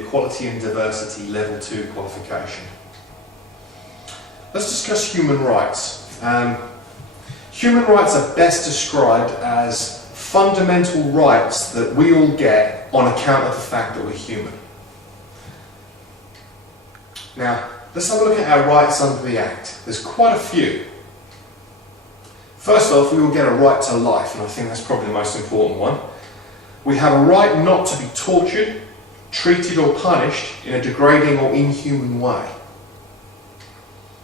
Equality and Diversity Level 2 qualification. Let's discuss human rights. Human rights are best described as fundamental rights that we all get on account of the fact that we're human. Now, let's have a look at our rights under the Act. There's quite a few. First off, we will get a right to life, and I think that's probably the most important one. We have a right not to be tortured, treated or punished in a degrading or inhuman way.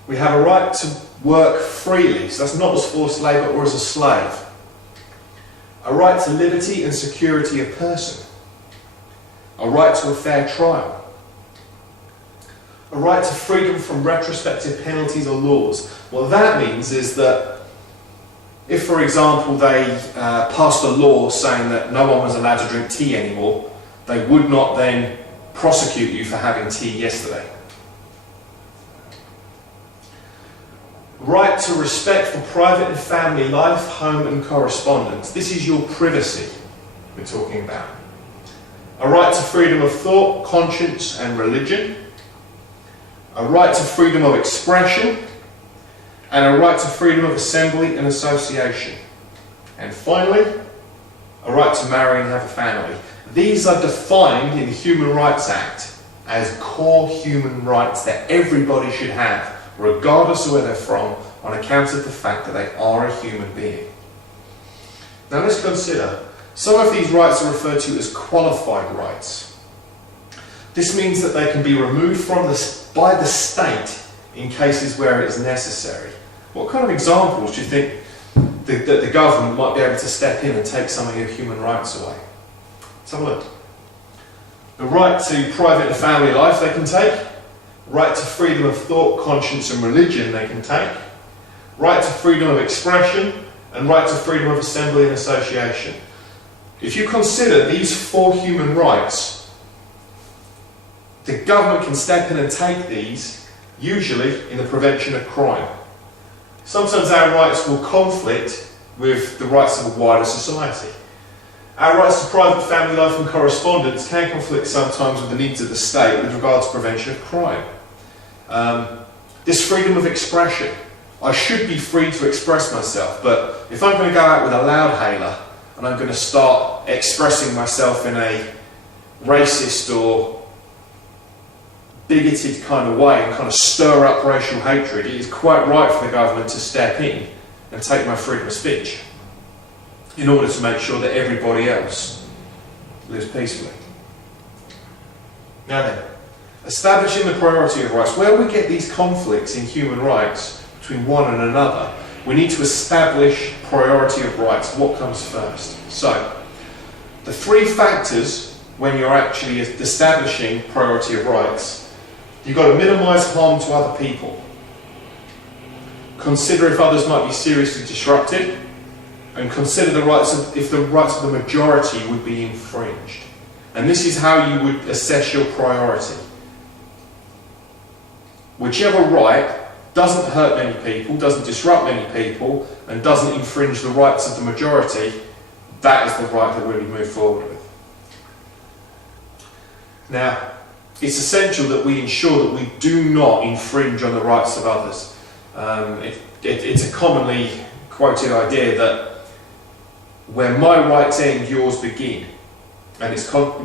We have a right to work freely, so that's not as forced labour or as a slave. A right to liberty and security of person. A right to a fair trial. A right to freedom from retrospective penalties or laws. What that means is that if, for example, they passed a law saying that no one was allowed to drink tea anymore, they would not then prosecute you for having tea yesterday. Right to respect for private and family life, home and correspondence. This is your privacy we're talking about. A right to freedom of thought, conscience and religion. A right to freedom of expression. And a right to freedom of assembly and association. And finally, a right to marry and have a family. These are defined in the Human Rights Act as core human rights that everybody should have, regardless of where they're from, on account of the fact that they are a human being. Now let's consider, some of these rights are referred to as qualified rights. This means that they can be removed by the state in cases where it is necessary. What kind of examples do you think that the government might be able to step in and take some of your human rights away? Let's have a look. The right to private and family life they can take. Right to freedom of thought, conscience and religion they can take. Right to freedom of expression and right to freedom of assembly and association. If you consider these 4 human rights, the government can step in and take these, usually in the prevention of crime. Sometimes our rights will conflict with the rights of a wider society. Our rights to private family life and correspondence can conflict sometimes with the needs of the state with regard to prevention of crime. This freedom of expression. I should be free to express myself, but if I'm going to go out with a loudhailer and I'm going to start expressing myself in a racist or bigoted kind of way and kind of stir up racial hatred, it is quite right for the government to step in and take my freedom of speech in order to make sure that everybody else lives peacefully. Now then, establishing the priority of rights. Where we get these conflicts in human rights between one and another, we need to establish priority of rights. What comes first? So, the 3 factors when you're actually establishing priority of rights: you've got to minimise harm to other people, consider if others might be seriously disrupted, and consider if the rights of the majority would be infringed. And this is how you would assess your priority. Whichever right doesn't hurt many people, doesn't disrupt many people, and doesn't infringe the rights of the majority, that is the right that we would move forward with. Now, it's essential that we ensure that we do not infringe on the rights of others. It's a commonly quoted idea that where my rights end, yours begin. And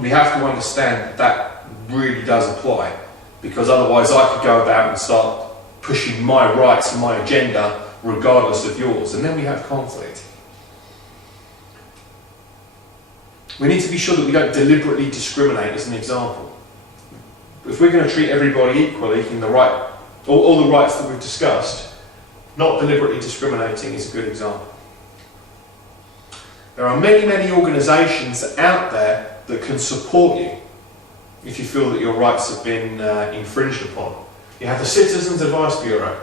we have to understand that really does apply, because otherwise I could go about and start pushing my rights and my agenda regardless of yours, and then we have conflict. We need to be sure that we don't deliberately discriminate, as an example. If we're going to treat everybody equally in all the rights that we've discussed, not deliberately discriminating is a good example. There are many, many organisations out there that can support you if you feel that your rights have been infringed upon. You have the Citizens Advice Bureau,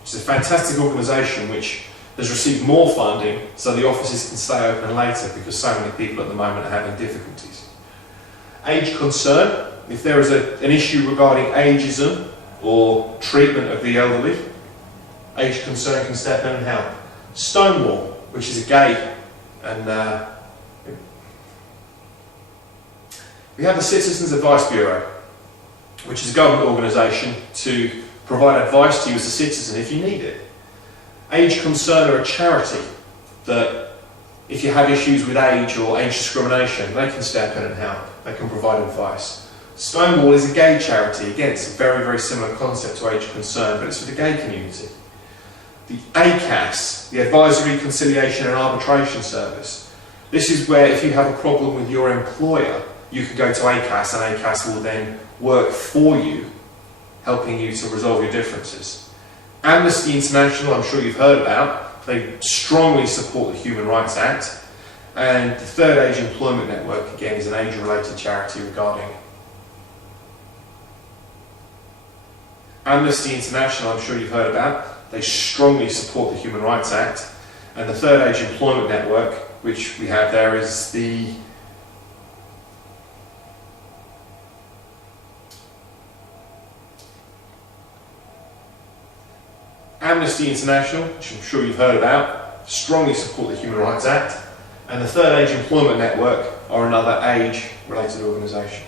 which is a fantastic organisation which has received more funding so the offices can stay open later, because so many people at the moment are having difficulties. Age Concern, if there is an issue regarding ageism or treatment of the elderly, Age Concern can step in and help. Stonewall, which is a gay and We have the Citizens Advice Bureau, which is a government organisation to provide advice to you as a citizen if you need it. Age Concern are a charity that, if you have issues with age or age discrimination, they can step in and help. They can provide advice. Stonewall is a gay charity. Again, it's a very, very similar concept to Age Concern, but it's for the gay community. The ACAS, the Advisory, Conciliation and Arbitration Service. This is where, if you have a problem with your employer, you can go to ACAS, and ACAS will then work for you, helping you to resolve your differences. Amnesty International, I'm sure you've heard about. They strongly support the Human Rights Act. And the Third Age Employment Network, again, is an age-related charity regarding Amnesty International, I'm sure you've heard about. They strongly support the Human Rights Act. And the Third Age Employment Network, which we have there, is the Amnesty International, which I'm sure you've heard about, strongly support the Human Rights Act, and the Third Age Employment Network are another age-related organisation.